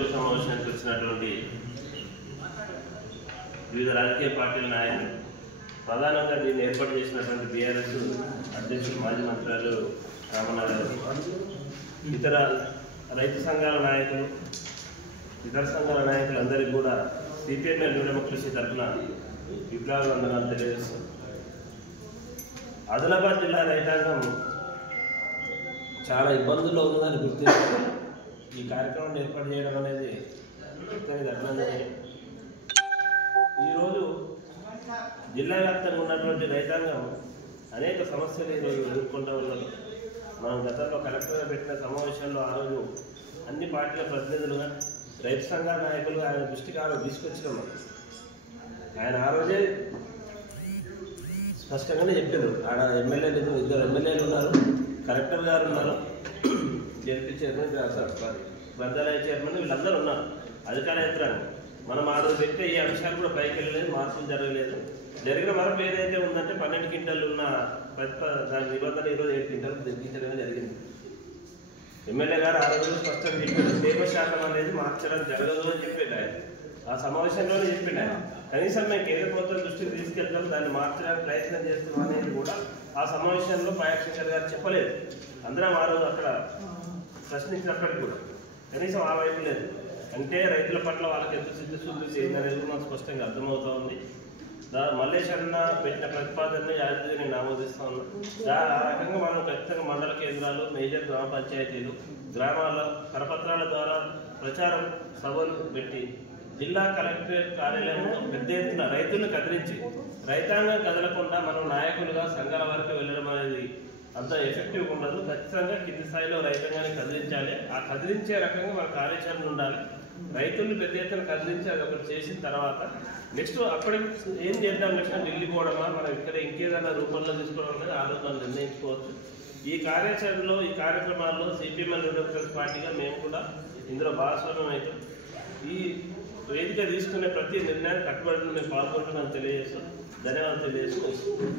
విలేకరుల సమావేశానికి వచ్చినటువంటి వివిధ రాజకీయ పార్టీల నాయకులు, ప్రధానంగా దీన్ని ఏర్పాటు చేసినటువంటి బీఆర్ఎస్ అధ్యక్షులు మాజీ మంత్రులు రామన్న గారు, ఇతర రైతు సంఘాల నాయకులు, ఇతర సంఘాల నాయకులందరికీ కూడా సిపిఎం డెమోక్రసీ తరఫున విప్లవాభివందనాలు తెలియజేస్తాం. ఆదిలాబాద్ జిల్లా రైతాంగం చాలా ఇబ్బందుల్లో ఉందని గుర్తించి ఈ కార్యక్రమం ఏర్పాటు చేయడం అనేది అభినందనీయం. ఈరోజు జిల్లా వ్యాప్తంగా ఉన్నటువంటి రైతాంగం అనేక సమస్యలు ఈరోజు ఎదుర్కొంటూ ఉన్నారు. మనం గతంలో కలెక్టర్గా పెట్టిన సమావేశంలో ఆ రోజు అన్ని పార్టీల ప్రతినిధులుగా రైతు సంఘాల నాయకులుగా ఆయన దృష్టికి తీసుకొచ్చినాం. ఆయన ఆ రోజే స్పష్టంగానే చెప్పారు. ఆడ ఎమ్మెల్యేలు, ఇద్దరు ఎమ్మెల్యేలు ఉన్నారు, కలెక్టర్ గారు ఉన్నారు, జడ్పీ చైర్మన్, గ్రంథాలయ చైర్మన్, వీళ్ళందరూ ఉన్నారు, అధికార యంత్రాంగం. మనం ఆ రోజు పెట్టే ఈ అంశాలు కూడా పైకి వెళ్ళలేదు, మార్పులు జరగలేదు. జరిగిన మరపు ఏదైతే ఉందంటే 12 క్వింటాలు ఉన్న దాని నిబంధన ఈరోజు 7 క్వింటాలు తగ్గించడమే జరిగింది. ఎమ్మెల్యే గారు ఆ రోజు స్పష్టంగా చెప్పారు, తేమ శాతం అనేది మార్చడం జరగదు అని చెప్పాడు ఆయన. ఆ సమావేశంలోనే చెప్పాడు ఆయన. కనీసం మేము కేంద్ర ప్రభుత్వం దృష్టికి తీసుకెళ్తాం, దాన్ని మార్చడానికి ప్రయత్నం చేస్తున్నాం అనేది కూడా ఆ సమావేశంలో పాయశంకర్ గారు చెప్పలేదు. అందరం ఆ రోజు అక్కడ ప్రశ్నించినప్పటికీ కూడా కనీసం ఆ వైపు లేదు. అంటే రైతుల పట్ల వాళ్ళకి ఎంత సిద్ధశుద్ధి చేయిందనేది మనకు స్పష్టంగా అర్థమవుతూ ఉంది. మల్లేష్ అన్న పెట్టిన ప్రతిపాదనని యాజీగా నేను ఆమోదిస్తా ఉన్నాను. ఆ రకంగా మనం ఖచ్చితంగా మండల కేంద్రాలు, మేజర్ గ్రామ పంచాయతీలు, గ్రామాల్లో కరపత్రాల ద్వారా ప్రచారం సభలు పెట్టి జిల్లా కలెక్టరేట్ కార్యాలయంలో పెద్ద ఎత్తున రైతులను కదిలించి రైతాంగం కదలకుండా మనం నాయకులుగా సంఘాల వరకు వెళ్ళడం అనేది అంత ఎఫెక్టివ్గా ఉండదు. ఖచ్చితంగా కింది స్థాయిలో రైతాంగాన్ని కదిలించాలి. ఆ కదిలించే రకంగా మన కార్యాచరణ ఉండాలి. రైతుల్ని పెద్ద ఎత్తున కదిలించి అది ఒకటి చేసిన తర్వాత నెక్స్ట్ అప్పటికి ఏం చేద్దాం, నెక్స్ట్ ఢిల్లీ పోవడమా, మనం ఇక్కడ ఇంకేదైనా రూపంలో తీసుకోవడం అనేది ఆ రోజు మనం నిర్ణయించుకోవచ్చు. ఈ కార్యాచరణలో, ఈ కార్యక్రమాల్లో సిపిఎం డెమోక్రసీ పార్టీగా మేము కూడా ఇందులో భాగస్వామ్యం అవుతాం. ఈ వేదిక తీసుకునే ప్రతి నిర్ణయాన్ని కట్టుబడి మేము పాల్గొంటున్నామని తెలియజేస్తాం. ధన్యవాదాలు తెలియజేస్తూ